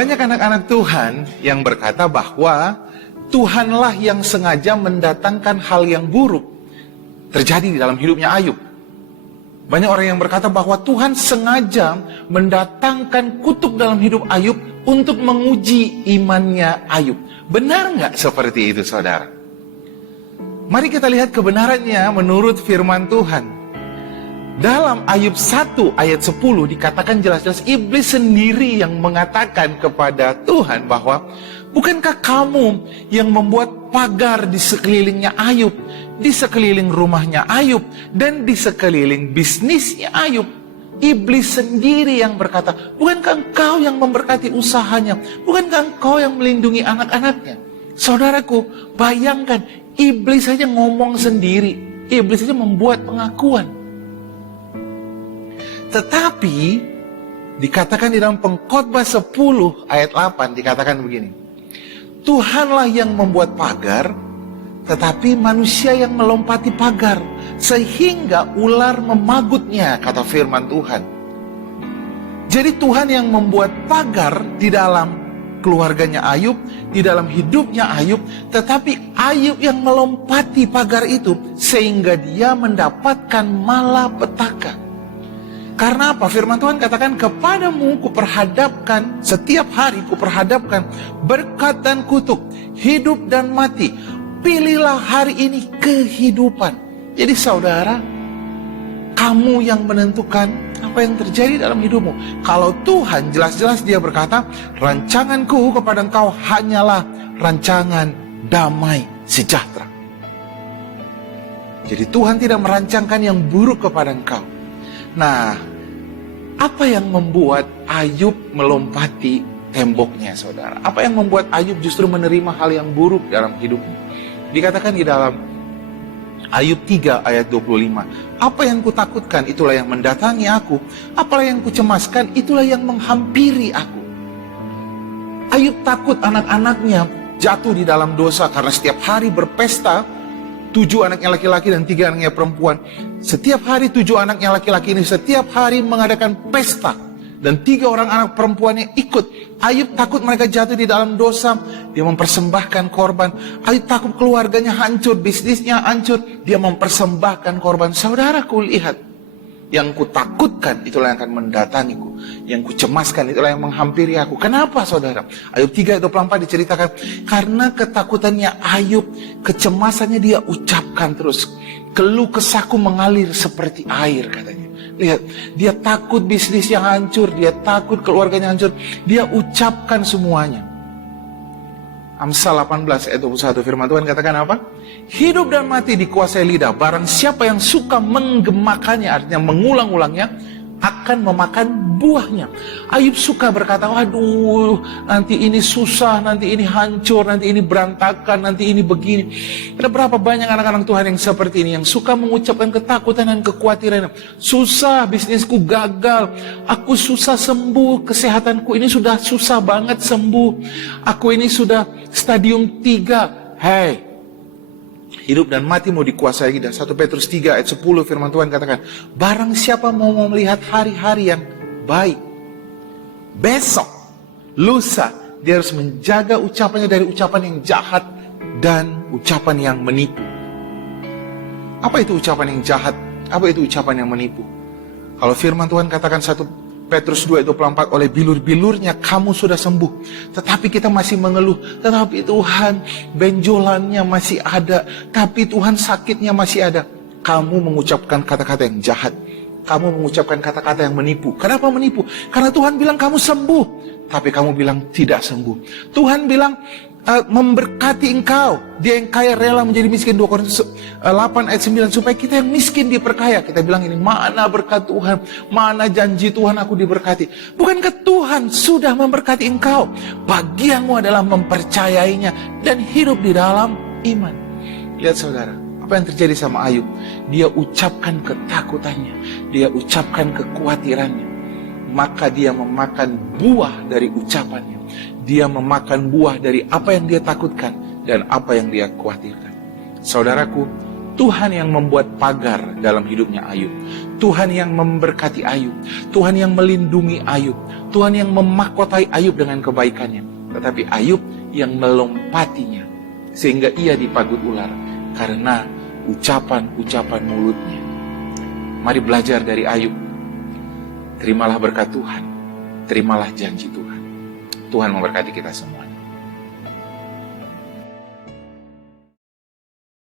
Banyak anak-anak Tuhan yang berkata bahwa Tuhanlah yang sengaja mendatangkan hal yang buruk terjadi di dalam hidupnya Ayub. Banyak orang yang berkata bahwa Tuhan sengaja mendatangkan kutuk dalam hidup Ayub untuk menguji imannya Ayub. Benar nggak seperti itu, saudara? Mari kita lihat kebenarannya menurut firman Tuhan. Dalam Ayub 1 ayat 10 dikatakan jelas-jelas iblis sendiri yang mengatakan kepada Tuhan bahwa bukankah kamu yang membuat pagar di sekelilingnya Ayub, di sekeliling rumahnya Ayub, dan di sekeliling bisnisnya Ayub? Iblis sendiri yang berkata, bukankah engkau yang memberkati usahanya? Bukankah engkau yang melindungi anak-anaknya? Saudaraku, bayangkan, iblis saja ngomong sendiri. Iblis saja membuat pengakuan. Tetapi, dikatakan di dalam Pengkhotbah 10 ayat 8, dikatakan begini. Tuhanlah yang membuat pagar, tetapi manusia yang melompati pagar, sehingga ular memagutnya, kata firman Tuhan. Jadi Tuhan yang membuat pagar di dalam keluarganya Ayub, di dalam hidupnya Ayub, tetapi Ayub yang melompati pagar itu, sehingga dia mendapatkan malapetaka. Karena apa? Firman Tuhan katakan, kepadamu kuperhadapkan, setiap hari kuperhadapkan berkat dan kutuk, hidup dan mati. Pilihlah hari ini kehidupan. Jadi saudara, kamu yang menentukan apa yang terjadi dalam hidupmu. Kalau Tuhan jelas-jelas dia berkata, rancanganku kepada engkau hanyalah rancangan damai sejahtera. Jadi Tuhan tidak merancangkan yang buruk kepada engkau. Nah, apa yang membuat Ayub melompati temboknya, saudara? Apa yang membuat Ayub justru menerima hal yang buruk dalam hidupnya? Dikatakan di dalam Ayub 3 ayat 25, apa yang kutakutkan itulah yang mendatangi aku, apalah yang kucemaskan itulah yang menghampiri aku. Ayub takut anak-anaknya jatuh di dalam dosa karena setiap hari berpesta. 7 anaknya laki-laki dan 3 anaknya perempuan. Setiap hari 7 anaknya laki-laki ini setiap hari mengadakan pesta. Dan 3 orang anak perempuannya ikut. Ayub takut mereka jatuh di dalam dosa. Dia mempersembahkan korban. Ayub takut keluarganya hancur, bisnisnya hancur. Dia mempersembahkan korban. Saudaraku, lihat. Yang kutakutkan itulah yang akan mendatangiku. Yang kucemaskan itulah yang menghampiri aku. Kenapa, saudara? Ayub 3 ayat 24 diceritakan, karena ketakutannya Ayub, kecemasannya dia ucapkan terus. Keluh kesahku mengalir seperti air, katanya. Lihat, dia takut bisnis yang hancur, dia takut keluarganya hancur. Dia ucapkan semuanya. Amsal 18 ayat 21 firman Tuhan katakan apa? Hidup dan mati dikuasai lidah. Barang siapa yang suka menggemakannya, artinya mengulang-ulangnya, akan memakan buahnya. Ayub suka berkata, waduh, nanti ini susah, nanti ini hancur, nanti ini berantakan, nanti ini begini. Ada berapa banyak anak-anak Tuhan yang seperti ini, yang suka mengucapkan ketakutan dan kekhawatiran. Susah, bisnisku gagal, aku susah sembuh, kesehatanku ini sudah susah banget sembuh, aku ini sudah stadium 3. Hei, hidup dan mati mau dikuasai. Dan 1 Petrus 3 ayat 10 firman Tuhan katakan, barang siapa mau melihat hari-hari yang baik, besok, lusa, dia harus menjaga ucapannya dari ucapan yang jahat dan ucapan yang menipu. Apa itu ucapan yang jahat? Apa itu ucapan yang menipu? Kalau firman Tuhan katakan 1 Petrus 2 ayat 24, oleh bilur-bilurnya kamu sudah sembuh. Tetapi kita masih mengeluh, tetapi Tuhan benjolannya masih ada, tapi Tuhan sakitnya masih ada. Kamu mengucapkan kata-kata yang jahat, kamu mengucapkan kata-kata yang menipu. Kenapa menipu? Karena Tuhan bilang kamu sembuh, tapi kamu bilang tidak sembuh. Tuhan bilang memberkati engkau, dia yang kaya rela menjadi miskin. 2 Korintus 8 ayat 9, supaya kita yang miskin diperkaya. Kita bilang ini, mana berkat Tuhan, mana janji Tuhan aku diberkati. Bukankah Tuhan sudah memberkati engkau? Bagianmu adalah mempercayainya dan hidup di dalam iman. Lihat saudara, apa yang terjadi sama Ayub? Dia ucapkan ketakutannya, dia ucapkan kekhawatirannya, maka dia memakan buah dari ucapannya. Dia memakan buah dari apa yang dia takutkan dan apa yang dia khawatirkan. Saudaraku, Tuhan yang membuat pagar dalam hidupnya Ayub. Tuhan yang memberkati Ayub, Tuhan yang melindungi Ayub, Tuhan yang memahkotai Ayub dengan kebaikannya. Tetapi Ayub yang melompatinya, sehingga ia dipagut ular karena ucapan-ucapan mulutnya. Mari belajar dari Ayub. Terimalah berkat Tuhan, terimalah janji Tuhan. Tuhan memberkati kita semua.